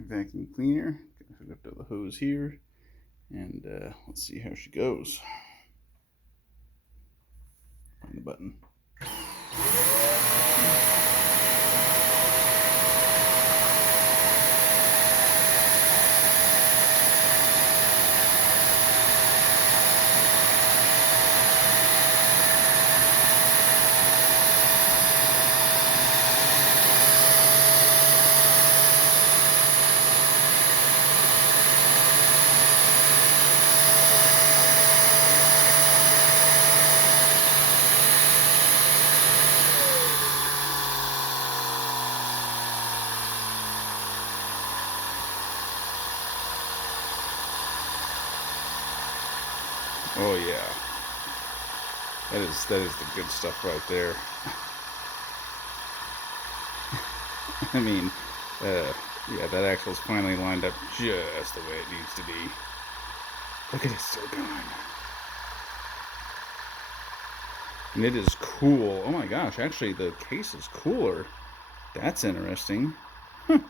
vacuum cleaner. Hook up to the hose here, and let's see how she goes. Find the button. Oh yeah, that is the good stuff right there. I mean, yeah, that axle's finally lined up just the way it needs to be. Look at it still going. And it is cool. Oh my gosh, actually the case is cooler. That's interesting. Huh.